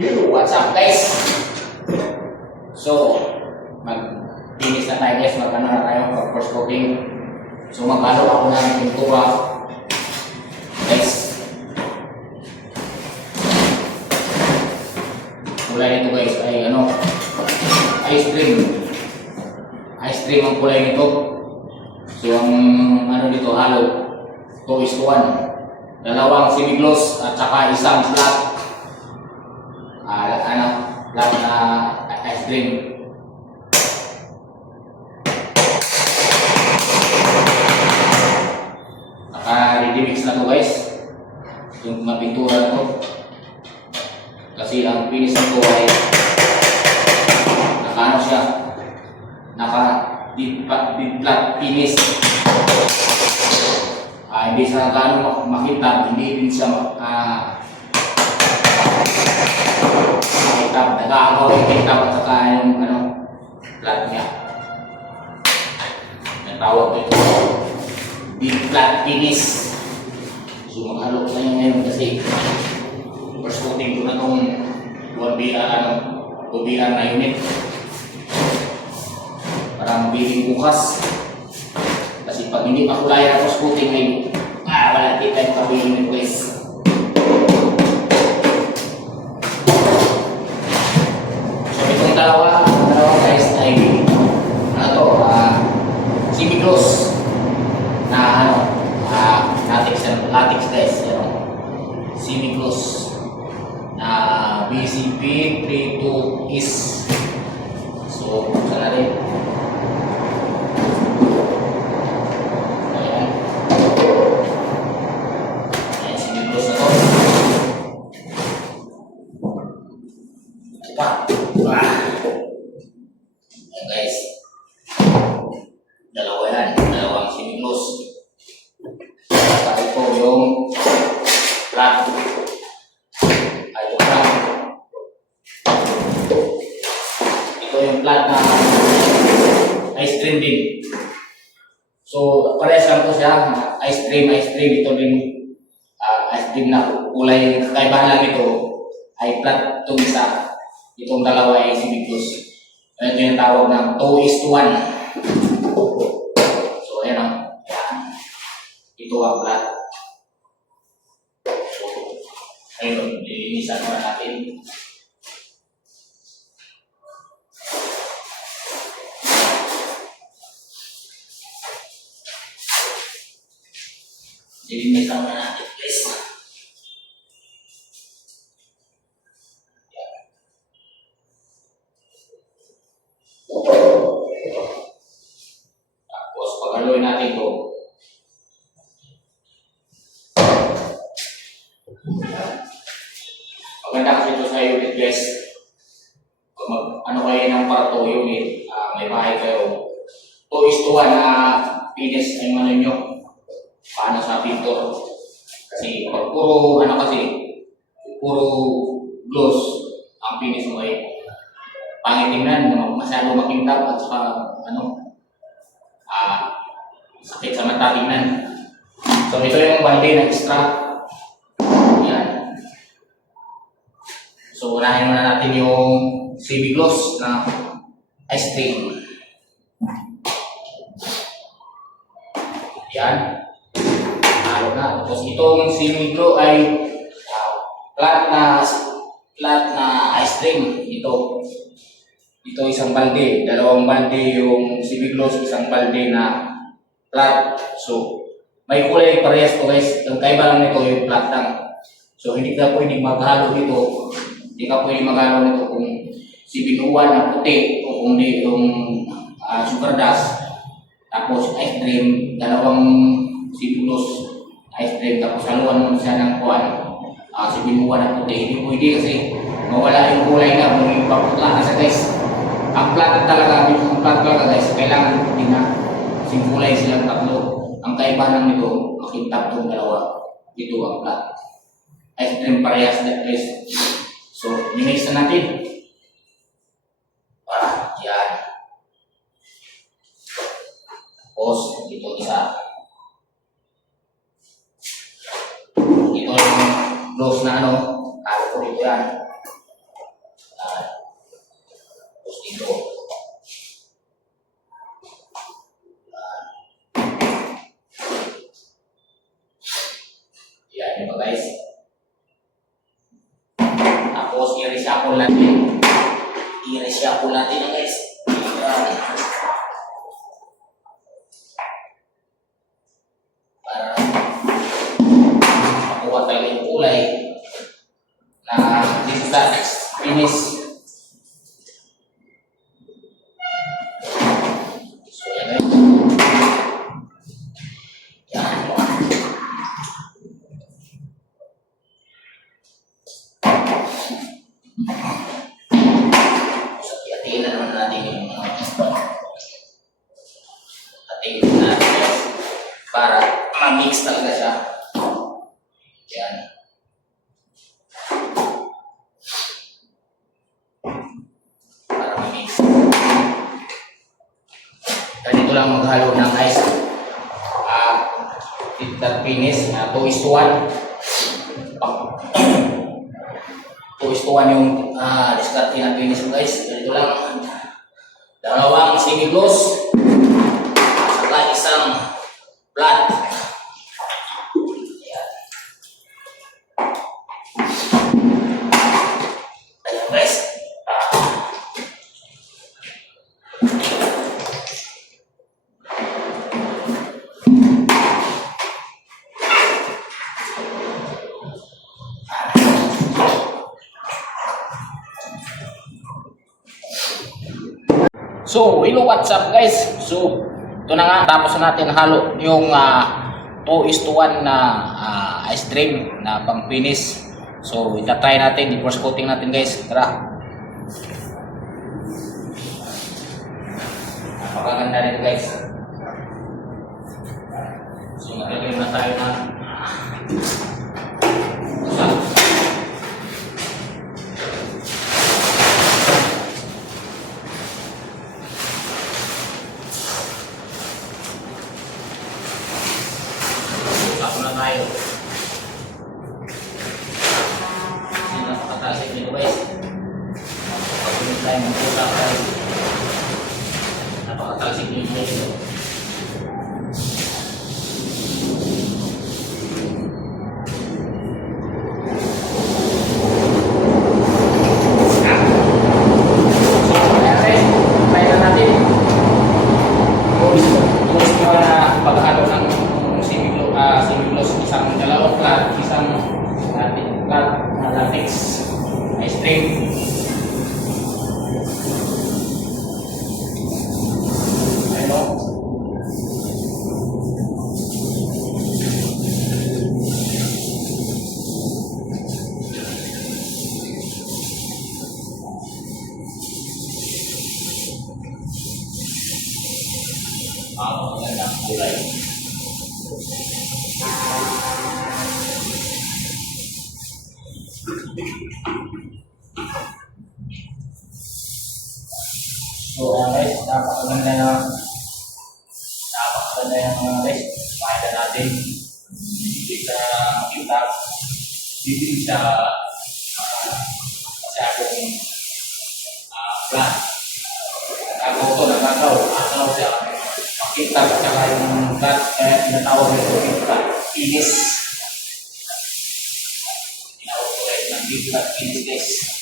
Yo, what's up guys? So, mag-finish na tayo guys, mag-ano na tayo, mag-first coating. So, mag-halo ako ng pintura. Guys, kulay nito guys ay ano, ice cream. Ice cream ang kulay nito. So, ang ano dito, halo, 2:1. Dalawang semi-gloss at saka isang flat. Flat na ice cream. Naka-ready mix na to guys. Yung mga pintura na to. Kasi ang finish nito ay naka-ano siya. Naka-deep flat finish. Hindi siya gano'ng makita, hindi din siya makita, nag-aagaw yung makita at saka yung ano, flat niya. Natawag ko ito, deep flat finish. So maghalo ko na yun ngayon kasi first coating ko na itong 2BR na unit para mabiling bukas. Kasi pag hindi pa kulay ang first coating ngayon, wala di tayo kabiling request. So itong dalawa guys ay semi-gloss na latex guys, semi-gloss na BCP 32 is. So buksan natin. Ayan guys, dalawang semi-gloss. Saka ito yung flat. Ito yung flat na ice cream din. So parehas lang ito siya, ice cream. Ito din ice cream na kulay, kaibahan lang ito ay flat itong isa. Itong dalawa ay semi-gloss. Ito yung tawag ng 2:1. So, ayan o. Ito ang flat. So, ayun, lilinisan muna natin. Lilinisan muna natin, guys. Tapos paghaluin natin ito. Maganda kasi ito sa unit guys. Kung ano kayo ng para 2 unit, may bahay kayo. 2:1 na finish ay ano nyo. Paano sa pintor. Kasi pag puro gloss ang finish mo ay pangit tingnan, masyado makintab at saka sakit sa mata tingnan. So ito yung balde na extra. Yan. So unahin muna natin yung semi-gloss na ice cream. Yan. Halo na. Tapos itong semi-gloss ay flat na ice cream. Ito isang balde, dalawang balde yung semi-gloss, isang balde na flat. So, may kulay parehas to guys. Ang kaiba lang nito yung flat lang. So, hindi ka pwedeng maghalo nito. Hindi ka pwedeng maghalo nito kung semi-1 na puti o kung di yung sugar dust. Tapos ice cream, dalawang semi-gloss ice cream. Tapos haluan mo siya ng semi-1 na puti. Hindi pwede kasi mawala yung kulay na kung yung paputla na siya guys. Ang flat talaga guys, kailangan din na simulay silang tatlo. Ang kaibahan nito, makintab itong dalawa. Ito ang flat. Ice cream parehas na guys. So, minix na natin. Yan. Tapos, ito isa. Ito yung gloss na halo ko dito yan. Tapos i-reshuffle natin. I-reshuffle natin guys. Ayan. Para makuha talaga yung kulay na dito sa finish. So yan guys. Yan. So hatiin na naman natin yung hatiin natin guys para ma-mix talaga siya. Yan. Para ma-mix. Ganito lang maghalo ng ice. That finish na 2:1. 2:1 yung discard na finish mo guys. Ganito lang. Dalawang semi-gloss. Saka isang flat. Ayan. Ayan guys. So, hello, what's up guys? So, ito na nga, tapos na natin halo yung 2:1 na ice cream na pang finish. So, itatry natin, i-cross coating natin guys. Tara. Napakaganda rin guys. So, maglagay na tayo na tayo. Yan, napakatasik nito guys. Pagpunod tayo magpusa tayo. Napakatasik nito guys. Isang dalawang flat, isang flat na latex ice cream. Ayun. Maganda ang kulay. So, guys, napakaganda yung guys. Pakita natin. Hindi sa makita. Hindi sa masyadong flat. Ako ito, nagkakaw. Ano siya? Makita sa saka yung flat. Kaya tinatawag ito yung flat. Finish. Tinawag ko guys ng flat finish guys.